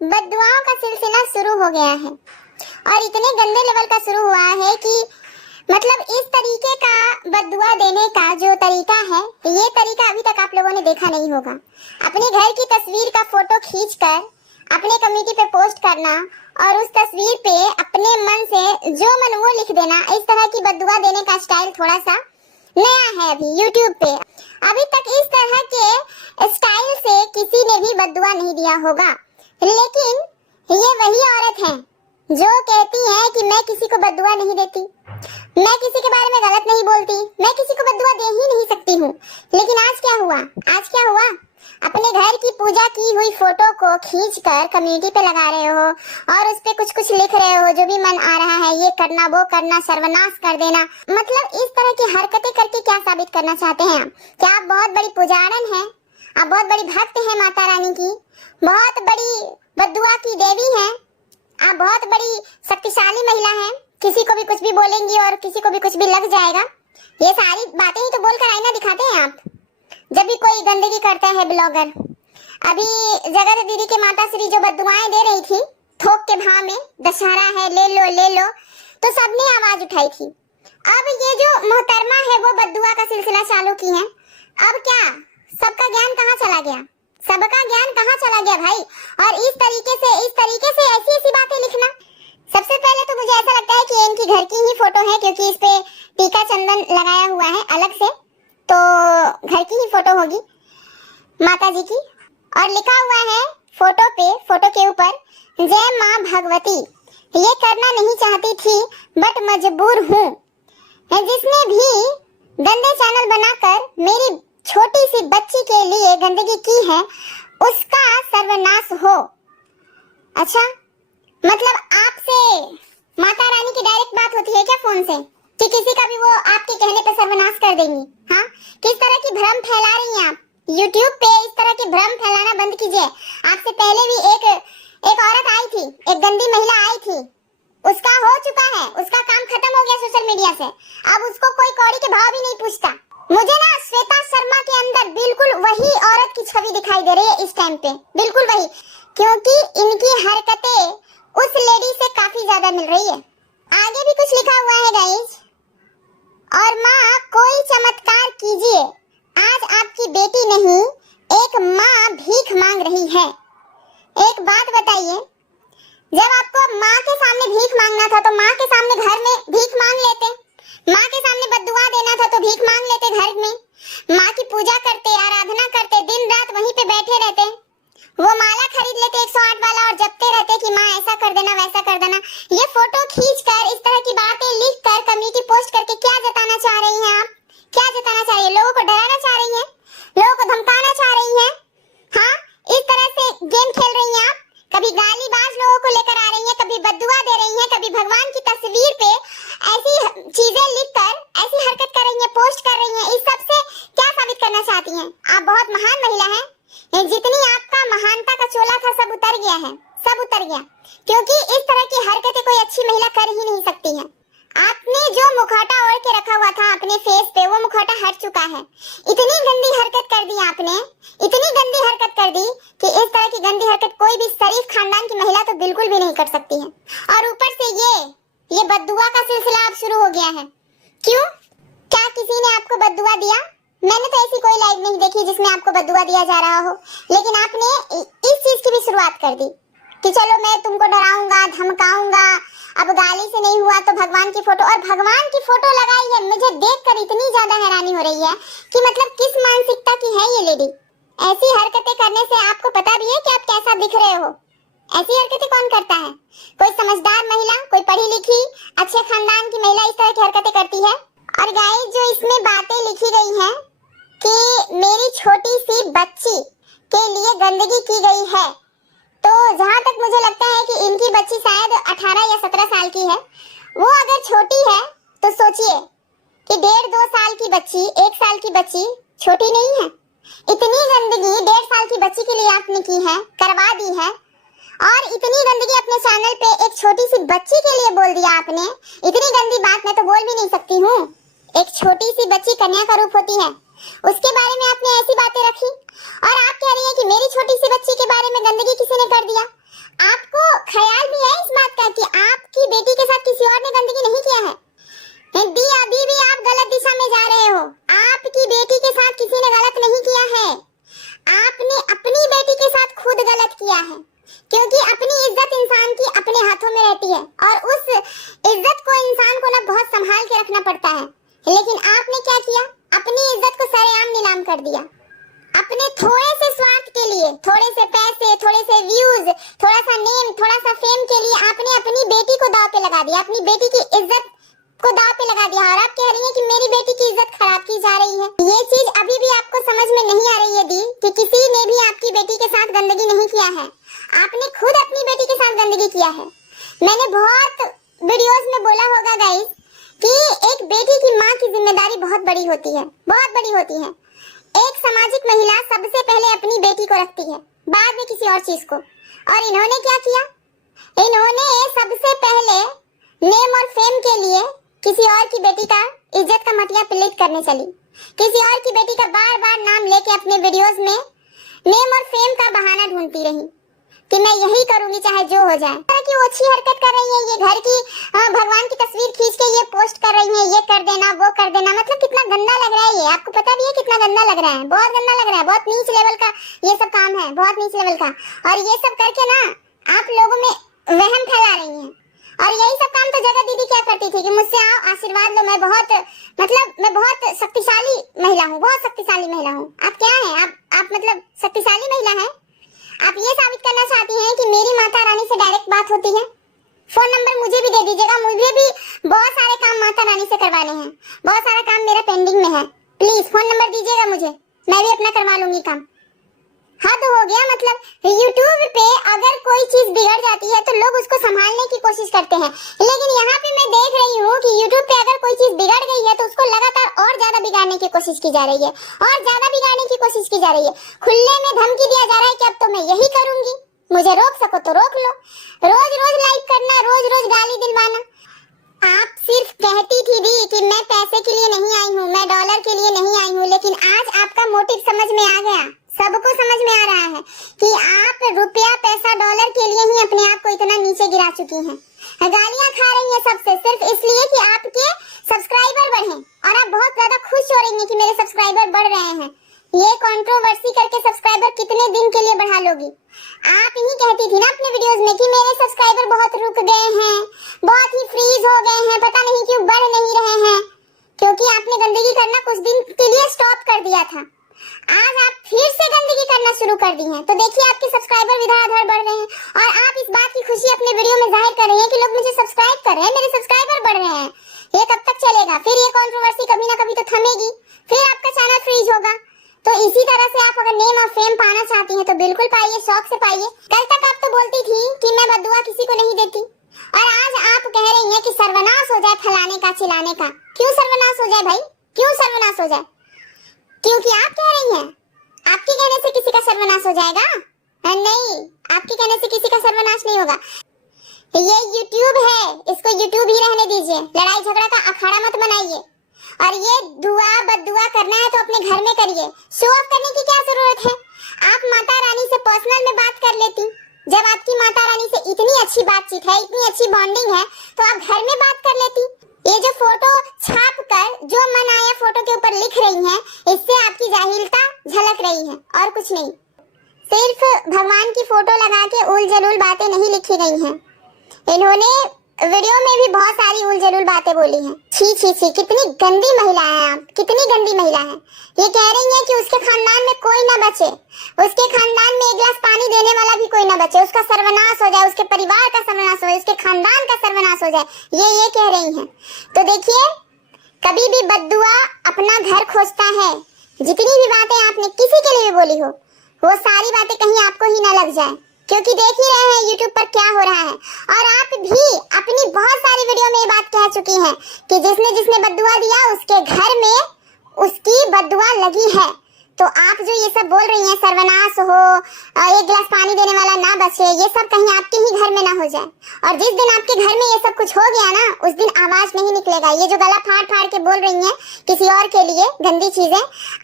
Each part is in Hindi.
बद्दुआओं का सिलसिला शुरू हो गया है और इतने गंदे लेवल का शुरू हुआ है कि मतलब इस तरीके का बद्दुआ देने का जो तरीका है, ये तरीका अभी तक आप लोगों ने देखा नहीं होगा। अपने घर की तस्वीर का फोटो खींचकर अपने कम्युनिटी पे पोस्ट करना और उस तस्वीर पे अपने मन से जो मन वो लिख देना, इस तरह की बद्दुआ देने का स्टाइल थोड़ा सा नया है अभी यूट्यूब पे। अभी तक इस तरह के स्टाइल से किसी ने भी बद्दुआ नहीं दिया होगा, लेकिन ये वही औरत है जो कहती है कि मैं किसी को बद्दुआ नहीं देती, मैं किसी के बारे में गलत नहीं बोलती, मैं किसी को बद्दुआ दे ही नहीं सकती हूँ। लेकिन आज क्या हुआ? आज क्या हुआ? अपने घर की पूजा की हुई फोटो को खींचकर कम्युनिटी पे लगा रहे हो और उस पे कुछ कुछ लिख रहे हो, जो भी मन आ रहा है, ये करना वो करना, सर्वनाश कर देना। मतलब इस तरह की हरकतें करके क्या साबित करना चाहते हैं आप? क्या आप बहुत बड़ी पुजारन हैं? आप बहुत बड़ी भक्त हैं माता रानी की, बहुत बड़ी बद्दुआ की देवी हैं, आप बहुत बड़ी शक्तिशाली महिला हैं, किसी को भी कुछ भी बोलेंगी और किसी को भी कुछ भी लग जाएगा। ये सारी बातें ही तो बोलकर आईना दिखाते हैं आप जब भी कोई गंदगी करता है ब्लॉगर। अभी जगत दीदी के माता श्री जो बद्दुआएं दे रही थी थोक के भाव में, दशहरा है ले लो, तो सबने आवाज उठाई थी। अब ये जो मोहतरमा है वो बद्दुआ का सिलसिला चालू की है। अब क्या सबका ज्ञान कहाँ चला गया? सबका ज्ञान कहाँ चला गया भाई? और इस तरीके से ऐसी ऐसी बातें लिखना। सबसे पहले तो मुझे ऐसा लगता है कि इनकी घर की ही फोटो है, क्योंकि इस पे टीका चंदन लगाया हुआ है अलग से, तो घर की ही फोटो होगी माता जी की। और लिखा हुआ है फोटो के ऊपर जय माँ भगवती। ये करना नहीं चाहती थी बट मजबूर हूँ। जिसने भी गंदे चैनल बनाकर मेरी छोटी सी बच्ची के लिए गंदगी की है उसका सर्वनाश हो। अच्छा, मतलब आपसे माता रानी की डायरेक्ट बात होती है क्या फोन से कि किसी का भी वो आपके कहने पे सर्वनाश कर देंगी? हाँ, किस तरह की भ्रम फैला रही हैं आप? यूट्यूब पे इस तरह की भ्रम फैलाना बंद कीजिए। आपसे पहले भी एक औरत आई थी, एक गंदी महिला आई थी, उसका हो चुका है, उसका काम खत्म हो गया सोशल मीडिया से। अब उसको कोई कौड़ी के भाव भी नहीं पूछता। मुझे ना श्वेता शर्मा के अंदर बिल्कुल वही औरत की छवि दिखाई दे रही है इस टाइम पे, बिल्कुल वही, क्योंकि इनकी हरकतें उस लेडी से काफी ज्यादा मिल रही है। आगे भी कुछ लिखा हुआ है गाइस, और माँ कोई चमत्कार कीजिए, आज आपकी बेटी नहीं एक माँ भीख मांग रही है। एक बात बताइए, जब आपको माँ के सामने भीख मांगना था तो माँ के सामने घर में भीख मांग लेते, माँ के सामने बद्दुआ देना था तो भीख मांग लेते घर में, माँ की पूजा करते, आराधना करते, दिन रात वहीं पे बैठे रहते, वो माला खरीद लेते 108 वाला और जपते रहते कि माँ ऐसा कर देना वैसा कर देना। ये फोटो खींचकर इस तरह की बातें लिखकर कम्युनिटी पोस्ट करके क्या जताना चाह रही हैं आप? क्या जताना चाह रही है? लोगों को डराना चाह रही हैं, लोगों को धमकाना चाह रही हैं। हाँ, इस तरह से गेम खेल रही हैं आप। कभी गालीबाज लोगों को लेकर आ रही हैं, कभी बद्दुआ दे रही हैं, कभी भगवान की तस्वीर पे ऐसी चीजें लिखकर ऐसी हरकत कर रही हैं, पोस्ट कर रही हैं। इस सब से क्या साबित करना चाहती हैं? आप बहुत महान महिला हैं। जितनी आपका महानता का चोला था सब उतर गया है, सब उतर गया, क्योंकि इस तरह की हरकतें कोई अच्छी महिला कर ही नहीं सकती है। आपने जो मुखौटा ओढ़ के रखा हुआ था अपने फेस पे, वो मुखौटा हट चुका है। इतनी गंदी हरकत कर दी आपने, इतनी गंदी हरकत कर दी कि इस तरह की गंदी हरकत कोई भी शरीफ खानदान की महिला तो बिल्कुल भी नहीं कर सकती है। और ऊपर से ये बद्दुआ का सिलसिला अब शुरू हो गया है। क्यों? क्या किसी ने आपको बद्दुआ दिया? मैंने तो ऐसी कोई लाइव नहीं देखी जिसमें आपको बद्दुआ दिया जा रहा हो, लेकिन आपने इस चीज की भी शुरुआत कर दी कि चलो मैं तुमको डराऊंगा, धमकाऊंगा, अब गाली से नहीं हुआ तो भगवान की फोटो, और भगवान की फोटो लगाई है। मुझे देखकर इतनी ज्यादा हैरानी हो रही है कि मतलब किस मानसिकता की है ये लेडी। ऐसी हरकतें करने से आपको पता भी है कि आप कैसा दिख रहे हो? ऐसी हरकतें कौन करता है? कोई समझदार महिला, कोई पढ़ी लिखी अच्छे खानदान की महिला इस तरह की हरकतें करती है। और गाइस, जो इसमें बातें लिखी गई हैं कि मेरी छोटी सी बच्ची के लिए गंदगी की गई है, तो जहाँ तक मुझे लगता है कि इनकी बच्ची शायद 18 या 17 साल की है। वो अगर छोटी है तो सोचिए कि 1.5-2 साल की बच्ची, 1 साल की बच्ची छोटी नहीं है। इतनी गंदगी 1.5 साल की बच्ची के लिए आपने की है, करवा दी है, और इतनी गंदगी अपने चैनल पे एक छोटी सी बच्ची के लिए बोल दिया आपने। इतनी गंदी बात मैं तो बोल भी नहीं सकती हूँ। एक छोटी सी बच्ची कन्या का रूप होती है, उसके बारे में आपने ऐसी बातें रखी, और आप कह रही हैं कि मेरी छोटी सी बच्ची के बारे में गंदगी किसी ने कर दिया। क्योंकि अपनी इज्जत इंसान की अपने हाथों में रहती है और उस इज्जत को इंसान को ना बहुत संभाल के रखना पड़ता है। लेकिन आपने क्या किया, अपनी इज्जत को सरेआम नीलाम कर दिया। अपने थोड़े से स्वार्थ के लिए, थोड़े से पैसे, थोड़े से व्यूज, थोड़ा सा नेम, थोड़ा सा फेम के लिए आपने अपनी बेटी को दांव पे लगा दिया, अपनी बेटी की इज्जत को दांव पे लगा दिया। और आप कह रही हैं कि मेरी बेटी की इज्जत खराब की जा रही है। ये चीज अभी भी आपको समझ में नहीं आ रही है दी कि किसी ने भी आपकी बेटी के साथ गंदगी नहीं किया है, आपने खुद अपनी बेटी के साथ गंदगी किया है। मैंने बहुत वीडियोस में बोला होगा गाइस कि एक बेटी की माँ की जिम्मेदारी बहुत बड़ी होती है, बहुत बड़ी होती है। एक सामाजिक महिला सबसे पहले अपनी बेटी को रखती है, बाद में किसी और चीज को। और इन्होंने क्या किया, इन्होंने सबसे पहले नेम और फेम के लिए किसी और की बेटी का इज्जत का मटिया प्लीट करने चली, किसी और की बेटी का बार बार नाम लेके अपने वीडियोस में नेम और फेम का बहाना ढूंढती रही कि मैं यही करूंगी चाहे जो हो जाए। तरह की अच्छी हरकत कर रही है, ये घर की भगवान की तस्वीर खींच के ये पोस्ट कर रही है, ये कर देना वो कर देना। मतलब कितना गंदा लग रहा है ये, आपको पता भी है कितना गंदा लग रहा है, बहुत गंदा लग रहा है, बहुत नीच लेवल का ये सब काम है, बहुत नीच लेवल का। और ये सब करके ना आप लोगों में वहम फैला रही हैं। और यही सब काम तो जगत दीदी क्या करती थी कि मुझसे आओ आशीर्वाद लो, मैं बहुत शक्तिशाली महिला हूँ, बहुत शक्तिशाली महिला हूँ। आप क्या है, आप मतलब शक्तिशाली महिला है। आप ये साबित करना चाहती हैं कि मेरी माता रानी से डायरेक्ट बात होती है। फोन नंबर मुझे भी दे दीजिएगा, मुझे भी बहुत सारे काम माता रानी से करवाने हैं, बहुत सारा काम मेरा पेंडिंग में है। प्लीज फोन नंबर दीजिएगा मुझे, मैं भी अपना करवा लूंगी काम। हद हो गया। मतलब YouTube पे अगर कोई चीज बिगड़ जाती है तो लोग उसको संभालने की कोशिश करते हैं, लेकिन यहाँ पे मैं देख रही हूँ कि YouTube पे अगर कोई चीज बिगड़ गई है तो उसको लगातार और ज्यादा बिगाड़ने की कोशिश की जा रही है, और ज्यादा बिगाड़ने की कोशिश की जा रही है। खुले में धमकी दिया जा रहा है कि अब तो मैं यही करूंगी, मुझे रोक सको तो रोक लो। रोज रोज लाइव करना, रोज रोज गाली दिलवाना। आप सिर्फ कहती थी दी कि मैं पैसे के लिए नहीं आई हूँ, मैं डॉलर के लिए नहीं आई हूँ, लेकिन आज आपका मोटिव समझ में आ गया, सबको समझ में आ रहा है कि आप रुपया पैसा डॉलर के लिए ही अपने आप को इतना नीचे गिरा चुकी हैं। गालियां खा रही हैं सबसे, सिर्फ इसलिए कि आपके सब्सक्राइबर बढ़े, और आप बहुत ज्यादा खुश हो रही हैं कि मेरे सब्सक्राइबर बढ़ रहे हैं। ये कंट्रोवर्सी करके सब्सक्राइबर कितने दिन के लिए बढ़ा लोगी? आप ही कहती थी ना अपने वीडियोस में कि मेरे सब्सक्राइबर बहुत रुक गए हैं, बहुत ही फ्रीज हो गए हैं, पता नहीं क्यों बढ़ नहीं रहे हैं, क्योंकि आपने गंदगी करना कुछ दिन के लिए स्टॉप कर दिया था। आज आप फिर से गंदगी करना शुरू कर दी हैं, तो देखिए आपके सब्सक्राइबर धड़ाधड़ बढ़ रहे हैं, और आप इस बात की खुशी अपने वीडियो में जाहिर कर रहे हैं कि लोग मुझे सब्सक्राइब कर रहे हैं, मेरे सब्सक्राइबर बढ़ रहे हैं। ये कब तक चलेगा? फिर ये कंट्रोवर्सी कभी ना कभी तो थमेगी, फिर आपका चैनल फ्रीज होगा। तो इसी तरह से आप अगर नेम और फेम पाना चाहती हैं तो बिल्कुल पाइए, शौक से पाइए। कल तक आप तो बोलती थी कि मैं बद्दुआ किसी को नहीं देती, और आज आप कह रही हैं कि सर्वनाश हो जाए फलाने का चिल्लाने का। क्यों सर्वनाश हो जाए भाई, क्यों सर्वनाश हो जाए? क्योंकि आप कह रही हैं, आपके कहने से किसी का सर्वनाश हो जाएगा? नहीं, आपके कहने से किसी का सर्वनाश नहीं होगा। ये YouTube है, इसको YouTube ही रहने दीजिए, लड़ाई झगड़ा का अखाड़ा मत बनाइए। और ये दुआ बद्दुआ करना है तो अपने घर में करिए, शो ऑफ करने की क्या जरूरत है? आप माता रानी से पर्सनल में बात कर लेती, जब आपकी माता रानी से इतनी अच्छी बातचीत है, इतनी अच्छी बॉन्डिंग है, तो आप घर में बात कर लेती। ये जो फोटो छाप कर जो मन आया फोटो के ऊपर लिख रही हैं, इससे आपकी जाहिलता झलक रही है और कुछ नहीं। सिर्फ भगवान की फोटो लगा के उल जलूल बातें नहीं लिखी गई हैं। इन्होंने वीडियो में भी बहुत सारी उल जलूल बातें बोली हैं। छी छी छी, कितनी गंदी महिला है आप, कितनी गंदी महिला है। ये कह रही है कि उसके खानदान में कोई ना बचे, उसके खानदान में एक गिलास पानी देने वाला भी कोई ना बचे, उसका सर्वनाश हो जाए, उसके परिवार का सर्वनाश हो जाए, उसके खानदान का सर्वनाश हो जाए, ये कह रही हैं। तो देखिए, कभी भी बद्दुआ अपना घर खोजता है। जितनी भी बातें आपने किसी के लिए बोली हो, वो सारी बातें कहीं आपको ही ना लग जाए, क्योंकि देख ही रहे हैं YouTube पर क्या हो रहा है। और आप भी अपनी बहुत सारी वीडियो में ये बात कह चुकी हैं कि जिसने बद्दुआ दिया उसके घर में उसकी बद्दुआ लगी है। तो आप जो ये सब बोल रही हैं, सर्वनाश हो, एक गिलास पानी देने वाला ना बचे, ये सब कहीं आपके ही घर में ना हो जाए। और जिस दिन आपके घर में ये सब कुछ हो गया ना, उस दिन आवाज नहीं निकलेगा। ये जो गला फाड़ फाड़ के बोल रही हैं किसी और के लिए गंदी चीजें,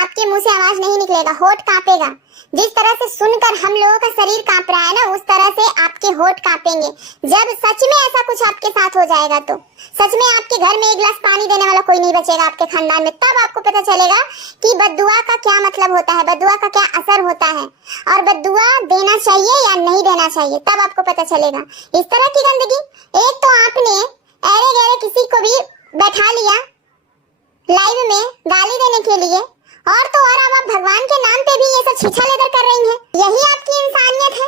आपके मुंह से आवाज नहीं निकलेगा, होठ कांपेगा। जिस तरह से सुनकर हम लोगों का शरीर कांप रहा है ना, उस तरह से आपके होठ कांपेंगे जब सच में ऐसा कुछ आपके साथ हो जाएगा। तो सच में आपके घर में एक गिलास पानी देने वाला कोई नहीं बचेगा आपके खानदान में। तब आपको पता चलेगा कि बद्दुआ का क्या मतलब होता है, बद्दुआ का क्या असर होता है और बद्दुआ देना चाहिए या नहीं देना चाहिए, तब आपको पता चलेगा। इस तरह की गंदगी, एक तो आपने अरे गहरे किसी को भी बैठा लिया लाइव में गाली देने के लिए, और तो और अब आप भगवान के नाम पे भी ये सब छीछा लेकर कर रही हैं। यही आपकी इंसानियत है।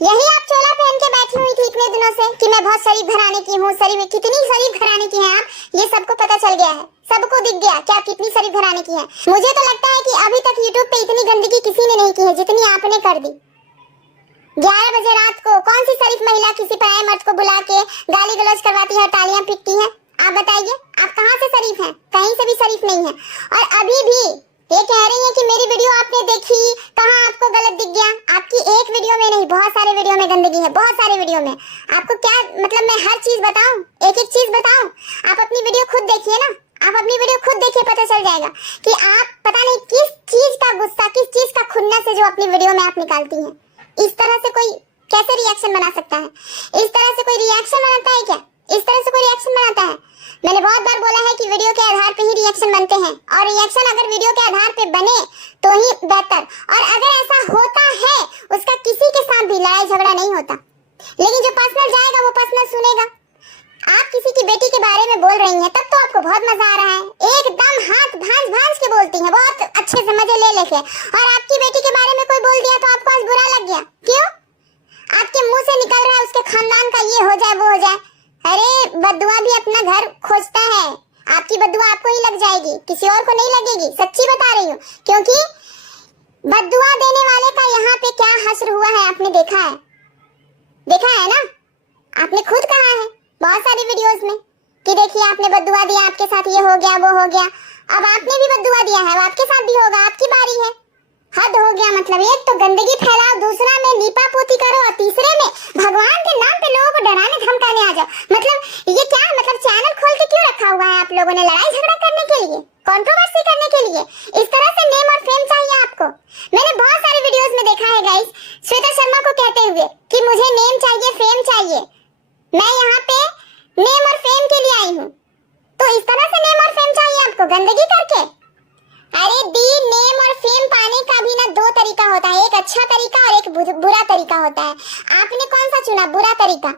यही आप चोला पहन के बैठी हुई थी इतने दिनों से कि मैं बहुत शरीफ घराने की हूँ। शरीफ कितनी शरीफ घराने की हैं आप, ये सबको पता चल गया है, सबको दिख गया कि आप कितनी शरीफ घराने की हैं। मुझे तो लगता है कि अभी तक यूट्यूब पे इतनी गंदगी किसी ने नहीं की है जितनी आपने कर दी। 11 बजे रात को कौन सी शरीफ महिला किसी पराये मर्द को बुला के गाली गलौज करवाती है, तालियां पीटती है? आप बताइए, आप कहाँ से शरीफ हैं? कहीं से भी शरीफ नहीं है। और अभी भी ये कह रही है कि मेरी वीडियो आपने देखी, कहाँ आपको गलत दिख गया? आपकी एक वीडियो में नहीं, बहुत सारे वीडियो में गंदगी है, बहुत सारे वीडियो में। आपको क्या मतलब मैं हर चीज बताऊं, एक एक चीज बताऊं? आप अपनी वीडियो खुद देखिए ना, आप अपनी वीडियो खुद देखिए, पता चल जाएगा कि आप पता नहीं किस चीज का गुस्सा, किस चीज का खुन्नस है जो अपनी वीडियो में आप निकालती हैं। इस तरह से कोई कैसे रिएक्शन बना सकता है? इस तरह से कोई रिएक्शन बनाता है क्या? इस तरह से कोई रिएक्शन बनाता है? मैंने बहुत बार बोला है कि वीडियो के आधार पे ही रिएक्शन बनते हैं, और रिएक्शन अगर वीडियो के आधार पे बने तो ही बेहतर। और अगर ऐसा होता है, उसका किसी के साथ भी लड़ाई झगड़ा नहीं होता, लेकिन जो पर्सनल जाएगा वो पर्सनल सुनेगा। आप किसी की बेटी के बारे में बोल रही हैं, तब तो आपको बहुत मजा आ रहा है, एकदम हाथ भांज भांज के बोलती हैं, बहुत अच्छे से मजे ले लेके। और आपकी बेटी के बारे में कोई बोल दिया तो आपको आज बुरा लग गया, क्यों? आपके मुंह से निकल रहा है उसके खानदान का ये हो जाए वो हो जाए। अरे बद्दुआ भी अपना घर खोजता है, आपकी बद्दुआ आपको ही लग जाएगी, किसी और को नहीं लगेगी। सच्ची बता रही हूँ, क्योंकि बद्दुआ देने वाले का यहाँ पे क्या हश्र हुआ है आपने देखा है, देखा है ना? आपने खुद कहा है बहुत सारी वीडियोस में कि देखिए आपने बद्दुआ दिया, आपके साथ ये हो गया वो हो गया। अब आपने भी बद्दुआ दिया है, आपके साथ भी होगा, आपकी बारी है। हद हो गया। मतलब एक तो गंदगी फैलाओ, दूसरा में लीपा पोती करो, और तीसरे में भगवान के नाम पे लोगों को डराने धमकाने आ जाओ। मतलब ये क्या, मतलब चैनल खोल के क्यों रखा हुआ है आप लोगों ने? लड़ाई झगड़ा करने के लिए, कंट्रोवर्सी करने के लिए? इस तरह से नेम और फेम चाहिए आपको? मैंने बहुत सारे वीडियोस में देखा है गाइस, श्वेता शर्मा को कहते हुए कि मुझे नेम चाहिए, फेम चाहिए, मैं यहाँ पे नेम और फेम के लिए आई हूँ। तो इस तरह से नेम और फेम चाहिए आपको गंदगी करके? अरे दी, नेम और फेम पाने का भी ना दो तरीका होता है, एक अच्छा तरीका और एक बुरा तरीका होता है। आपने कौन सा चुना? बुरा तरीका।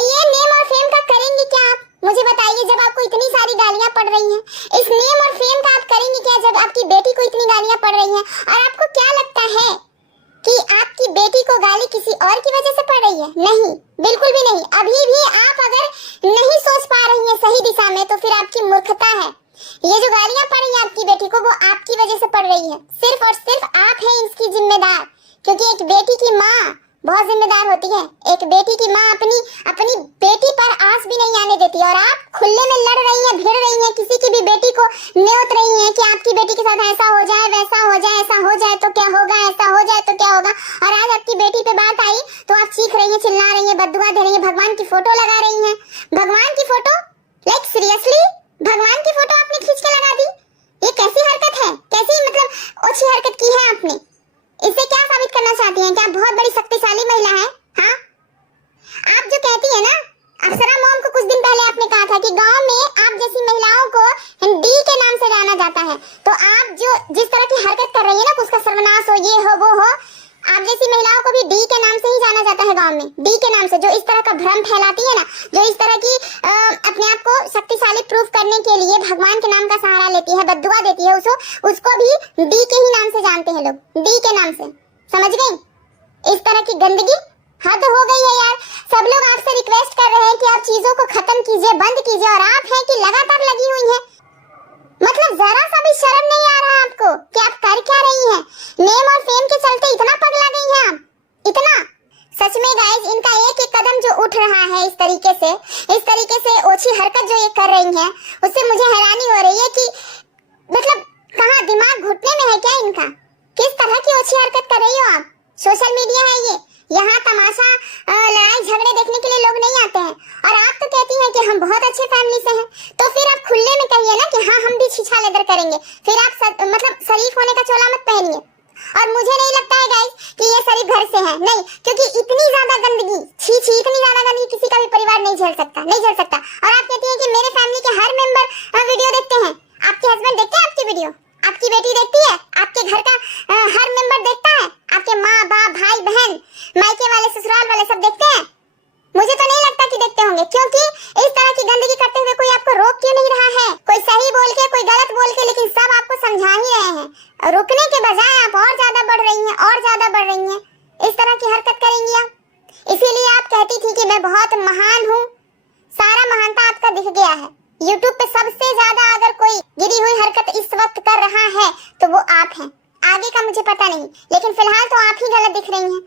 ये नेम और फेम का करेंगे क्या आप? मुझे बताइए, जब आपको इतनी सारी गालियां पड़ रही हैं, इस नेम और फेम का आप करेंगे क्या जब आपकी बेटी को इतनी गालियां पड़ रही हैं? और आपको क्या लगता है कि आपकी बेटी को गाली किसी और की वजह से पड़ रही है? नहीं, बिल्कुल भी नहीं। अभी भी आप अगर नहीं सोच पा रही हैं सही दिशा में, तो फिर आपकी मूर्खता है। ये जो गालियां पड़ रही हैं आपकी बेटी को, वो आपकी वजह से पड़ रही है। सिर्फ और सिर्फ आप हैं इसकी जिम्मेदार, क्योंकि एक बेटी की माँ बहुत जिम्मेदार होती है। एक बेटी की माँ अपनी बेटी पर आंच भी नहीं आने देती, और आप खुले में लड़ रही हैं, भिड़ रही हैं, किसी की भी बेटी को न्योत रही हैं कि आपकी बेटी के साथ ऐसा हो जाए, वैसा हो जाए, ऐसा हो जाए तो क्या होगा, ऐसा हो जाए तो क्या होगा। और आज आपकी बेटी पे बात आई तो आप चीख रही हैं, चिल्ला रही हैं, बद्दुआ दे रही हैं, भगवान की फोटो लगा रही हैं। भगवान की फोटो? लाइक सीरियसली, भगवान की फोटो आपने खींच के लगा दी? ये कैसी हरकत है? कैसी मतलब ओछी हरकत की है आपने? इससे क्या साबित करना चाहती हैं? क्या बहुत बड़ी शक्तिशाली महिला है? हाँ, आप जो कहती है ना, अप्सरा मॉम को कुछ दिन पहले आपने कहा था कि गांव में आप जैसी महिलाओं को डी के नाम से जाना जाता है। तो आप जो जिस तरह की हरकत कर रही है ना, उसका सर्वनाश हो, ये हो, वो हो, आप जैसी महिलाओं को भी डी के नाम से ही जाना जाता है गांव में। डी के नाम से जो इस तरह का भ्रम फैलाती है ना, जो इस तरह की अपने आप को शक्तिशाली प्रूफ करने के लिए भगवान के नाम का सहारा लेती है, बद्दुआ देती है, उसको भी डी के ही नाम से जानते हैं लोग, डी के नाम से। समझ गई? इस तरह की गंदगी हद हो गई है यार। सब लोग आपसे रिक्वेस्ट कर रहे हैं कि आप चीजों को खत्म कीजिए, बंद कीजिए, और आप हैं कि लगातार लगी हुई हैं। मतलब जरा सा भी शर्म नहीं आ रहा आपको कि आप कर क्या रही हैं? नेम और फेम के चलते इतना पगला गई हैं आप, इतना। सच में गाइस, इनका एक एक कदम जो उठ रहा है इस तरीके से ओछी हरकत जो ये कर रही हैं, उससे मुझे हैरानी हो रही है कि मतलब कहाँ दिमाग घुटने में है क्या इनका? किस तरह की ओछी हरकत कर रही हो आप? सोशल मीडिया है ये, यहाँ तमाशा लड़ाई झगड़े देखने के लिए लोग नहीं आते हैं। और आप तो कहती हैं कि हम बहुत अच्छे फैमिली से हैं, तो फिर आप खुले में कहिए ना कि हाँ हम भी छीछा लेदर करेंगे। फिर आप मतलब शरीफ होने का चोला मत पहनिए। और मुझे नहीं लगता है गाइस कि ये सिर्फ घर से है, नहीं, क्योंकि इतनी ज्यादा गंदगी, छी छी, इतनी ज्यादा गंदगी किसी का भी परिवार नहीं झेल सकता, नहीं झेल सकता। और आप कहती हैं कि मेरे फैमिली के हर मेंबर वीडियो देखते हैं, आपके हस्बैंड देखते हैं आपकी वीडियो, आपकी बेटी देखती है, आपके घर का हर मेंबर देखता है, आपके माँ बाप भाई बहन मायके वाले ससुराल वाले सब देखते हैं? मुझे तो नहीं लगता कि देखते होंगे, क्योंकि इस तरह की गंदगी करते हुए कोई आपको रोक क्यों नहीं रहा है? कोई सही बोल के, कोई गलत बोल के, लेकिन सब आपको समझा ही रहे हैं। रुकने के बजाय आप और ज्यादा बढ़ रही हैं, और ज्यादा बढ़ रही हैं। इस तरह की हरकत करेंगी आप? इसीलिए आप कहती थी कि मैं बहुत महान हूँ। सारा महानता आपका दिख गया है। यूट्यूब पे सबसे ज्यादा अगर कोई गिरी हुई हरकत इस वक्त कर रहा है तो वो आप हैं। आगे का मुझे पता नहीं, लेकिन फिलहाल तो आप ही गलत दिख रही हैं।